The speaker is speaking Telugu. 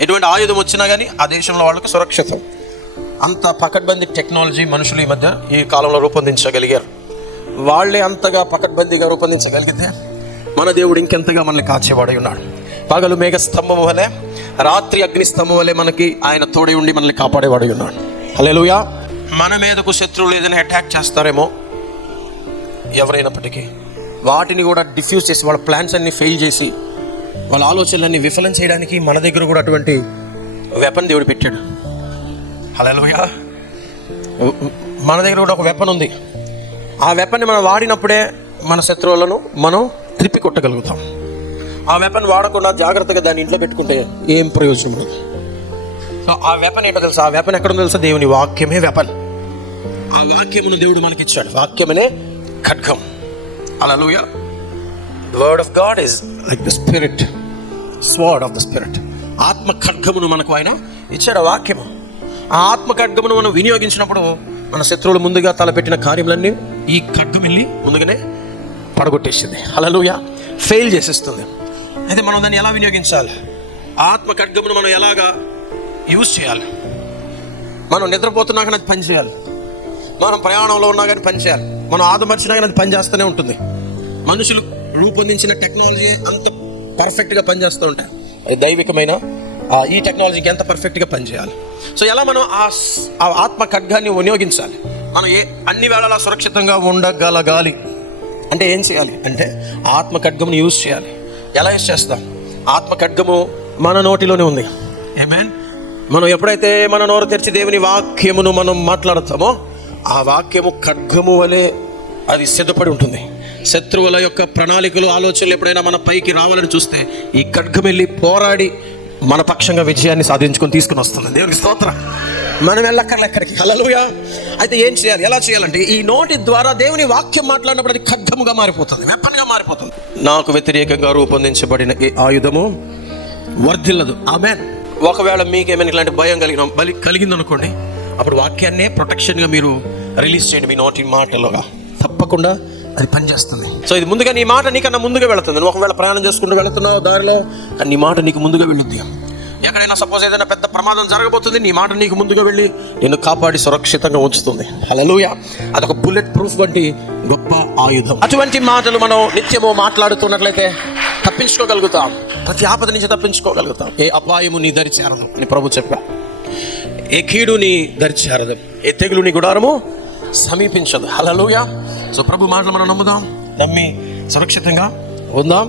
ఎటువంటి ఆయుధం వచ్చినా కానీ ఆ దేశంలో వాళ్ళకి సురక్షితం. అంత పకడ్బందీ టెక్నాలజీ మనుషులు ఈ మధ్య ఈ కాలంలో రూపొందించగలిగారు. వాళ్ళే అంతగా పకడ్బందీగా రూపొందించగలిగితే మన దేవుడు ఇంకెంతగా మనల్ని కాచేవాడై ఉన్నాడు. పగలు మేఘ స్తంభం వలె, రాత్రి అగ్ని స్తంభం వలె మనకి ఆయన తోడై ఉండి మనల్ని కాపాడేవాడై ఉన్నాడు. హల్లెలూయా. మన మీదకు శత్రువులు ఏదైనా అటాక్ చేస్తారేమో, ఎవరైనప్పటికీ వాటిని కూడా డిఫ్యూజ్ చేసి, వాళ్ళ ప్లాన్స్ అన్ని ఫెయిల్ చేసి, వాళ్ళ ఆలోచనలన్నీ విఫలం చేయడానికి మన దగ్గర కూడా అటువంటి వెపన్ దేవుడు పెట్టాడు. హల్లెలూయా. మన దగ్గర కూడా ఒక వెపన్ ఉంది. ఆ వెపన్ని మనం వాడినప్పుడే మన శత్రువులను మనం త్రిప్పి కొట్టగలుగుతాం. ఆ వెపన్ వాడకుండా జాగ్రత్తగా దాన్ని ఇంట్లో పెట్టుకుంటే ఏం ప్రయోజనం ఉండదు. సో ఆ వెపన్ ఏంటో తెలుసా? ఆ వెపన్ ఎక్కడ ఉందో తెలుసా? దేవుని వాక్యమే వెపన్. ఆ వాక్యమును దేవుడు మనకి ఇచ్చాడు. వాక్యమనే ఖడ్గం. హల్లెలూయా. The word of God is like the spirit, sword of the spirit. ఆత్మ ఖడ్గమును మనకు ఆయన ఇచ్చాడు. వాక్యము. ఆ ఆత్మ ఖడ్గమును మనం వినియోగించినప్పుడు మన శత్రువులు ముందుగా తలపెట్టిన కార్యములన్నీ ఈ ఖడ్గం వెళ్ళి ముందుగానే పడగొట్టేసింది. హల్లెలూయా. ఫెయిల్ చేసేస్తుంది. అయితే మనం దాన్ని ఎలా వినియోగించాలి? ఆత్మ ఖడ్గమును మనం ఎలాగా యూజ్ చేయాలి? మనం నిద్రపోతున్నా కానీ అది పని చేయాలి. మనం ప్రయాణంలో ఉన్నా కానీ పని చేయాలి. మనం ఆదమర్చినా కానీ అది పని చేస్తూనే ఉంటుంది. మనుషులు రూపొందించిన టెక్నాలజీ అంత పర్ఫెక్ట్గా పనిచేస్తూ ఉంటాయి. అది దైవికమైన ఈ టెక్నాలజీకి ఎంత పర్ఫెక్ట్గా పనిచేయాలి. సో ఎలా మనం ఆ ఆత్మ ఖడ్గాన్ని వినియోగించాలి? మనం అన్ని వేళలా సురక్షితంగా ఉండగలగాలి అంటే ఏం చేయాలి అంటే ఆత్మ ఖడ్గమును యూజ్ చేయాలి. ఎలా యూజ్ చేస్తాం? ఆత్మ ఖడ్గము మన నోటిలోనే ఉంది. ఆమేన్. మనం ఎప్పుడైతే మన నోరు తెరిచి దేవుని వాక్యమును మనం మాట్లాడతామో ఆ వాక్యము ఖడ్గము వలె అది సిద్ధపడి ఉంటుంది. శత్రువుల యొక్క ప్రణాళికలు, ఆలోచనలు ఎప్పుడైనా మన పైకి రావాలని చూస్తే ఈ ఖడ్గం వెళ్ళి పోరాడి మన పక్షంగా విజయాన్ని సాధించుకొని తీసుకుని వస్తుంది. దేవునికి స్తోత్రం. మనం వెళ్ళక్కర్లెక్కడికి. హల్లెలూయా. అయితే ఏం చేయాలి? ఎలా చేయాలంటే ఈ నోటి ద్వారా దేవుని వాక్యం మాట్లాడినప్పుడు అది ఖడ్గముగా మారిపోతుంది, వెపన్గా మారిపోతుంది. నాకు వ్యతిరేకంగా రూపొందించబడిన ఈ ఆయుధము వర్ధిల్లదు. ఆమేన్. ఒకవేళ మీకేమైనా ఇలాంటి భయం కలిగిందనుకోండి, అప్పుడు వాక్యాన్నే ప్రొటెక్షన్గా మీరు రిలీజ్ చేయండి మీ నోటి మాటలుగా. తప్పకుండా అది పనిచేస్తుంది. సో ఇది ముందుగా నీ మాట నీకన్నా ముందుగా వెళుతుంది. నువ్వు ఒకవేళ ప్రయాణం చేసుకుంటూ వెళుతున్నావు దారిలో, కానీ నీ మాట నీకు ముందుగా వెళ్ళుద్ది. ఎక్కడైనా సపోజ్ ఏదైనా పెద్ద ప్రమాదం జరగబోతుంది, నీ మాట నీకు ముందుగా వెళ్ళి నిన్ను కాపాడి సురక్షితంగా ఉంచుతుంది. హల్లెలూయా. అదొక బుల్లెట్ ప్రూఫ్ వంటి గొప్ప ఆయుధం. అటువంటి మాటలు మనం నిత్యము మాట్లాడుతున్నట్లయితే తప్పించుకోగలుగుతాం. ప్రతి ఆపద నుంచి తప్పించుకోగలుగుతాం. ఏ అపాయము నీ దరి చేరదు అని ప్రభు చెప్పా. ఏ కీడు నీ దరి చేరదు, ఏ తెగులు నీ గుడారము సమీపించదు. హల్లెలూయా. సో ప్రభు మాటలు మనం నమ్ముదాం, నమ్మి సురక్షితంగా ఉందాం.